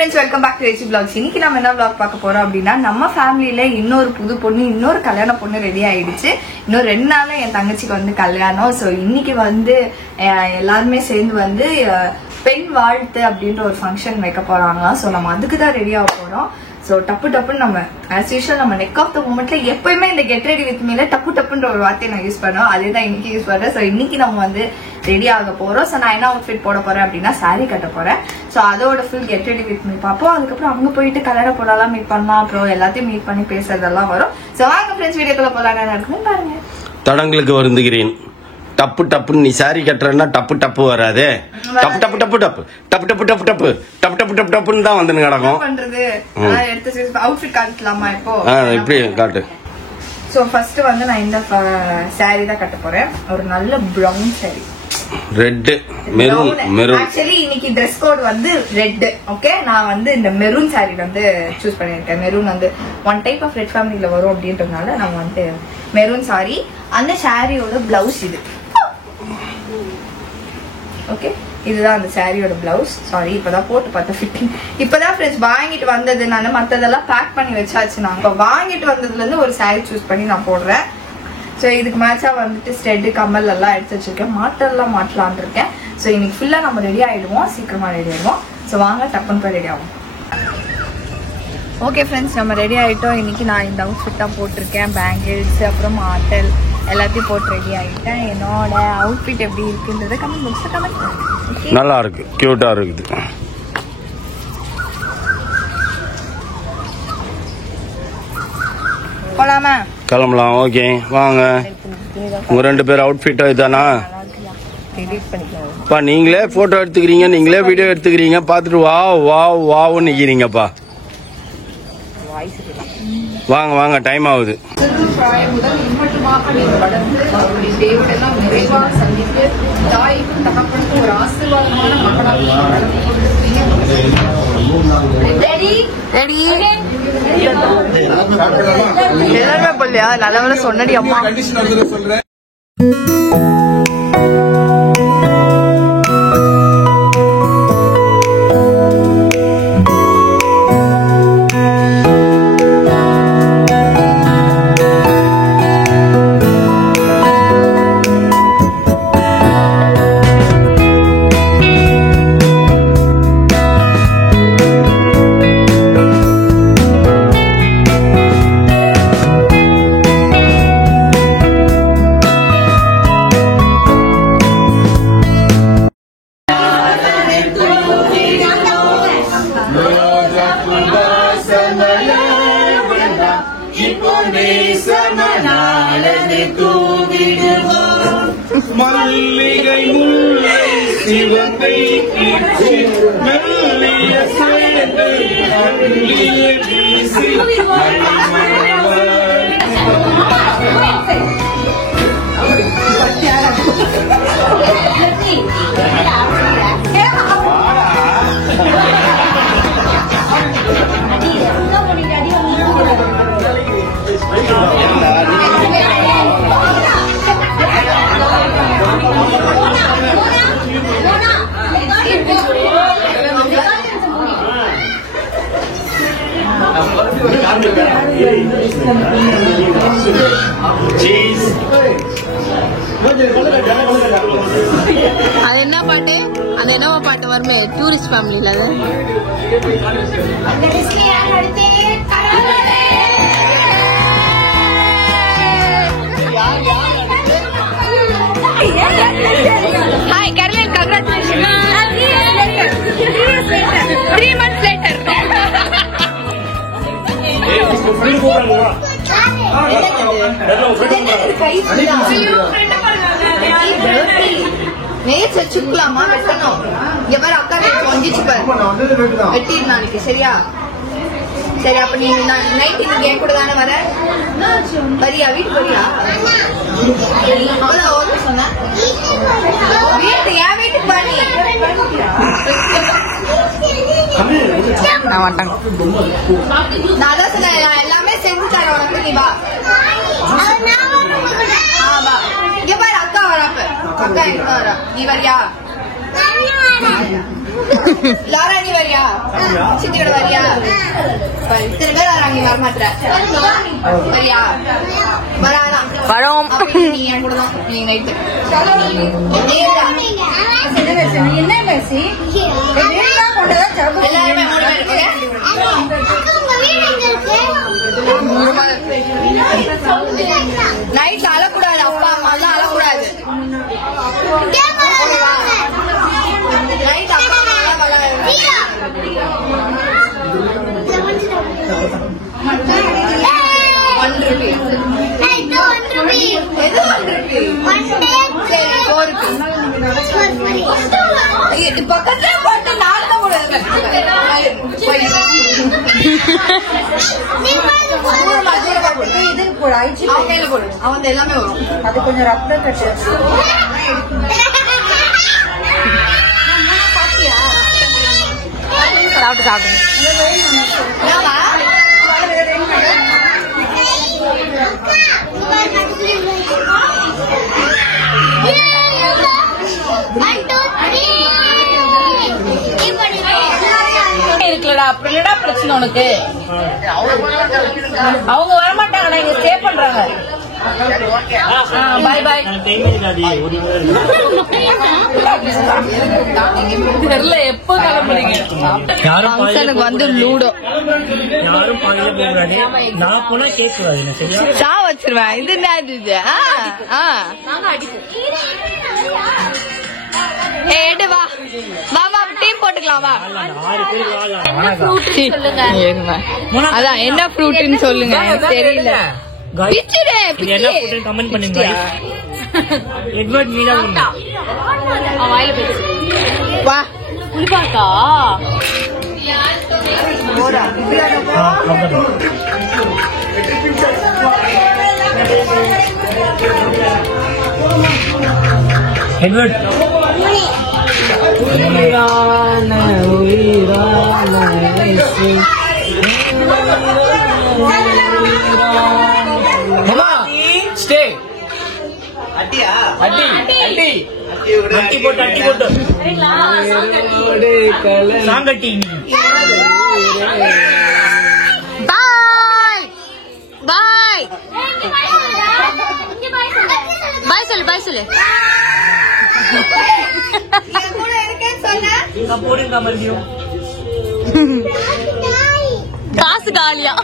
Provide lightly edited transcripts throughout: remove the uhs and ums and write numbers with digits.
friends, welcome back to HG Vlogs. இன்னைக்கு நாம என்ன vlog பார்க்க போறோம் அப்படினா நம்ம ஃபேமிலில இன்னொரு புது பொண்ணு இன்னொரு கல்யாண பொண்ணு ரெடி ஆயிடுச்சு. இன்னும் 2 நாள்ல என் தங்கச்சிக்கு வந்து கல்யாணம். சோ இன்னைக்கு வந்து எல்லாரும் சேர்ந்து வந்து பெண் வாழ்த்து அப்படின்ற ஒரு ஃபங்க்ஷன் வைக்க போறாங்க. சோ நம்ம அதுக்கு தான் ரெடி ஆக போறோம். சோ டப்பு நம்ம as usual நம்ம neck of the momentல எப்பவுமே இந்த get ready with meல டப்புன்ற ஒரு வார்த்தையை நான் யூஸ் பண்ணுவேன். அதே தான் இன்னைக்கு யூஸ் பண்றேன். சோ இன்னைக்கு நம்ம வந்து ரெடி ஆக போறோம். சோ நான் என்ன அவுட்ஃபிட் போட போறேன் அப்படின்னா saree கட்ட போறேன். சோ அதோட full get ready with me பாப்போம். அதுக்கப்புறம் அங்க போயிட்டு கல்யாண பொண்ணெல்லாம் மீட் பண்ணலாம். அப்புறம் எல்லாத்தையும் மீட் பண்ணி பேசுறதெல்லாம் வரும். சோ வாங்க ஃப்ரெண்ட்ஸ் வீடியோக்குள்ள போலாம். என்ன இருக்குன்னு பாருங்க. தடங்களுக்கு வருந்துகிறேன். டப்பு நீ சாரி கட்டுறன்னா டப்பு வராதே. டப்புன்னு தான் வந்து கிடக்கும். பண்றது எடுத்து அவுட்ஃபிட் காட்டலாமா இப்போ? இப்படி காட்டு. சோ ஃபர்ஸ்ட் வந்து நான் இந்த சாரி தான் கட்ட போறேன். ஒரு நல்ல brown sorry. Red maroon. Actually இன்னைக்கு ட்ரெஸ் கோட் வந்து ரெட். ஓகே, நான் வந்து இந்த மெரூன் சாரி வந்து சூஸ் பண்ணிருக்கேன். மெரூன் வந்து ஒன் டைப் ஆஃப் ரெட் ஃபேமிலில வரும் அப்படின்றதுனால நான் வந்து மெரூன் சாரி. அந்த சாரியோட பிளவுஸ் இது. ஓகே, இதுதான் அந்த சாரியோட பிளவுஸ். சாரி, இப்பதான் போட்டு பார்த்த ஃபிட்டிங். இப்பதான் ஃப்ரெண்ட்ஸ் வாங்கிட்டு வந்தது. நான் மத்ததெல்லாம் பேக் பண்ணி வச்சாச்சு. நான் இப்போ வாங்கிட்டு வந்ததுல இருந்து ஒரு சாரி சூஸ் பண்ணி நான் போடுறேன். ஸோ இதுக்கு மேட்சா வந்துட்டு ஸ்டெட் கம்மல் எல்லாம் எடுத்து வச்சிருக்கேன். மாட்டெல்லாம் மாட்டலான் இருக்கேன். ஸோ இன்னைக்கு ஃபுல்லா நம்ம ரெடி ஆயிடுவோம். சீக்கிரமா ரெடி ஆயிடுவோம். ஸோ வாங்க டப்புன்னு போய் ரெடி ஆகும். ஓகே ஃப்ரெண்ட்ஸ், நம்ம ரெடி ஆகிட்டோம். இன்னைக்கு நான் இந்த அவுட்ஃபிட் தான் போட்டிருக்கேன். பேங்கிள்ஸ் அப்புறம் மாட்டல் எல்லாத்தையும் போட்டு ரெடி ஆகிட்டேன். என்னோட அவுட்ஃபிட் எப்படி இருக்குன்றத கமெண்ட் பாக்ஸ்ல கமெண்ட் பண்ணுங்க. நல்லா இருக்கு, கியூட்டா இருக்குது. போலாமா? கிளம்பலாம். ஓகே வாங்க. உங்க 2 பேர் அவுட்ஃபிட் இதானா? பா நீங்களே போட்டோ எடுத்துக்கிறீங்க, நீங்களே வீடியோ எடுத்துக்கிறீங்க. பார்த்துட்டு வாவ் நிக்கிறீங்கப்பா. வாங்க டைம் ஆகுது. எல்லாருமே போலியா? நல்ல சொன்னடி அம்மா. மல்லிகை முல்லை சிவகை கீர்த்தி மெல்லிய சேர்ந்து அள்ளிய வீசி அது என்ன பாட்டு? அந்த என்னவோ பாட்டு வருமே டூரிஸ்ட் ஃபேமிலில. Hi Caroline, congratulations. 3 months later. சுக்கலாமா வெட்டணும். எவர் அக்கா கொஞ்சிச்சு பாரு, வெட்டிடு நாளைக்கு. சரியா? சரி, அப்ப நீ நைட் இன்னைக்கு என் கூட தானே வர? வரியா? வீட்டுக்கு வரியா? சொன்ன வீட்டு என் வீட்டுக்கு பாடி நான் மாட்டாங்க. நான் அதான் சொன்னேன், நான் எல்லாமே செஞ்சு தரேன் உனக்கு. நீ வா. இங்க பாரு, அக்கா வரப்ப அக்கா எங்க வரா? நீ வரியா? லாரா நீ வரியா? சித்தியோட வரியா? இத்தனை பேர் வராங்க, வர மாட்டேன். வரியா? வராதான். வரோம். நீ என் கூட தான். நீ நைட்டு என்ன பேசி எல்லாருமே 3 பேர் இருக்கு. நைட் அழக்கூடாது, அப்பா அம்மா எல்லாம் அழக்கூடாது. நைட் அப்பா அம்மா எல்லாம் பக்கத்துல போட்டு நாலு போடுறது. அவன் எல்லாமே வரும். அது கொஞ்சம் ரத்த கட்டு. சாப்பிட்டு சாப்பிடுங்க. இருக்குல்லடா, அப்புறம் என்னடா பிரச்சனை உனக்கு? அவங்க வரமாட்டாங்கடா, இங்க ஸ்டே பண்றாங்க. பாய் பாய். தெரியல எப்போ கிளம்புறீங்க? ஃபங்க்ஷனுக்கு வந்து லூடோ. யாரும் பாதியில போகிறாரு. நான் போனா கேட்குவாரு சரியா? சா வச்சிருவேன். இது என்ன இது? எடு வா வா வா, டீம் போட்டுக்கலாம் வா. 6 பேர் அதான் என்ன ஃப்ரூட்னு சொல்லுங்க, எனக்கு தெரியல. பிச்சிடு என்ன போட்டு கமெண்ட் பண்ணுங்க. எட்வர்ட் மீரா வா புளிப்பாக்கா. எட்வர்ட் ஸ்டே அட்டியா அட்டி அட்டி அட்டி போட்டு சாங்கட்டி. பாய் பாய் பாய் சொல்லு, பாய் சொல்லு. கூட இருக்கேன்னு சொன்ன போடுங்க மறுபடியும். காசு காலியா?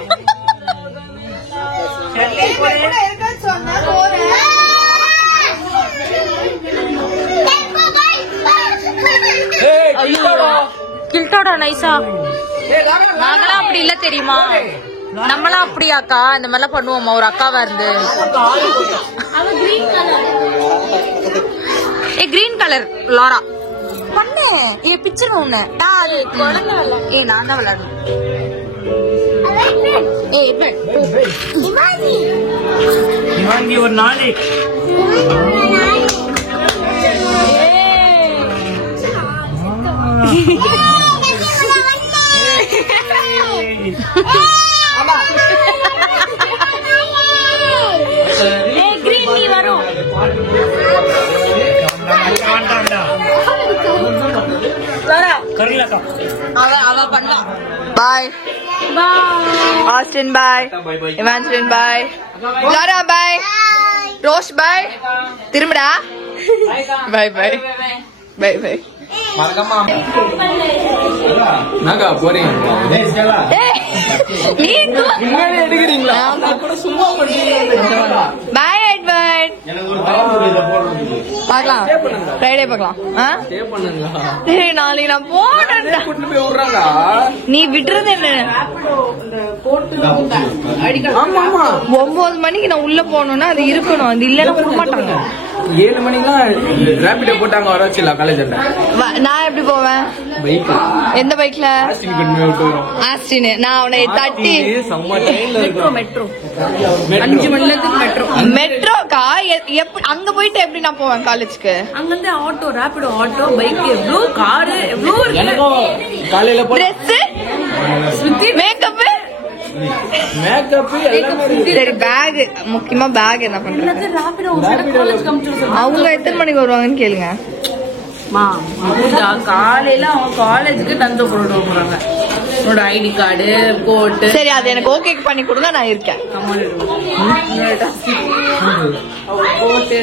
கூட இருக்கேன்னு சொன்ன போறேன். கில்டோட நைஸா. நாங்களாம் அப்படி இல்ல தெரியுமா? நம்மளாம் அப்படியாக்கா இந்த மாதிரிலாம் பண்ணுவோமா ஒரு அக்காவா இருந்து? கிரீன் கலர் லாரா பண்ணு. பிச்சிருவேன் உன்ன. அது குழந்தை. நான் தான் விளையாடணும். இவாங்கி ஒரு நாளை கிரீன் நீ வரும். கரீலாக்கா அவ பண்ணா. பாய் பாய். ஆஸ்டின் பாய். இவான்ஜலின் பாய். லாரா பாய். ரோஷ் பாய். திரும்படா. பாய் பாய் பாய் பாய். நாங்க போறீங்க நீ எடுக்கிறீங்களா? சும்மா பாய் எட்வர்ட். பார்க்கலாம் ஃப்ரைடே பார்க்கலாம். சரி நாளைக்கு நான் போடுறேன். நீ விட்டுறது என்ன? 9 மணிக்கு நான் உள்ள போகணும்னா அது இருக்கணும். அது இல்லன்னா போட மாட்டாங்க. 7 மணிக்கெல்லாம் ரேபிடோ போட்டாங்க வர வச்சுல காலேஜ்ல. நான் எப்படி போவேன்? பைக். எந்த பைக்ல? ஆஸ்டின். நான் அவனை தட்டி மெட்ரோக்கா அங்க போயிட்டு எப்படி நான் போவேன் காலேஜ்க்கு? அங்க இருந்து ஆட்டோ, ரேபிடோ ஆட்டோ, பைக், எவ்வளோ காரு, எவ்வளோ காலையில ட்ரெஸ், மேக்கப், சரி பேக் முக்கியமா பேக் என்ன பண்றது? அவங்க எத்தனை மணிக்கு வருவாங்கன்னு கேளுங்க. காலையில அவங்க காலேஜுக்கு தந்து போடுறாங்க. உன்னோட ஐடி கார்டு கோட்டு. சரி அது எனக்கு ஓகே பண்ணி கொடுங்க, நான் இருக்கேன். கோட்டு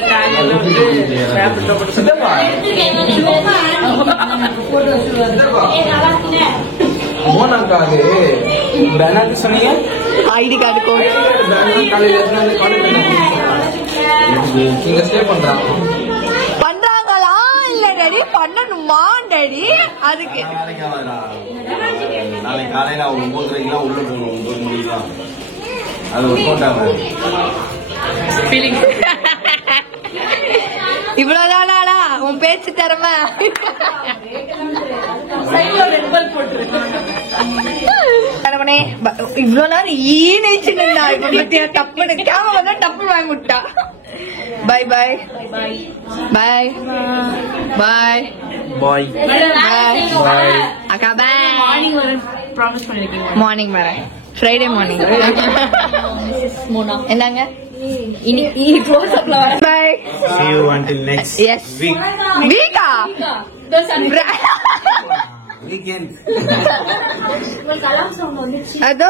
ஐடி கார்டு கோட் பண்றாங்களா இல்ல டேடி? பண்ணணுமா டேடி? அதுக்கு நாளைக்கு காலையில 9:30 உள்ள போகணும். 9 மணிக்கு அது ஒர்க் அவுட் ஆகும். இவ்வளவுதானா உன் பேச்சு திறமை? இவ்வளவு நேரம் ஈனிச்சுன்னா இப்ப பத்தியா டப்புனு கேமரா வந்து டப்பு வாங்கி விட்டா. பை பை பாய் பாய் பாய் பாய் அக்கா பாய். மார்னிங் வர ப்ராமிஸ் பண்ணிருக்கீங்க. மார்னிங் வரேன், ஃப்ரைடே மார்னிங். என்னங்க by. See you until next week. வீக்கா Weekend. அதோ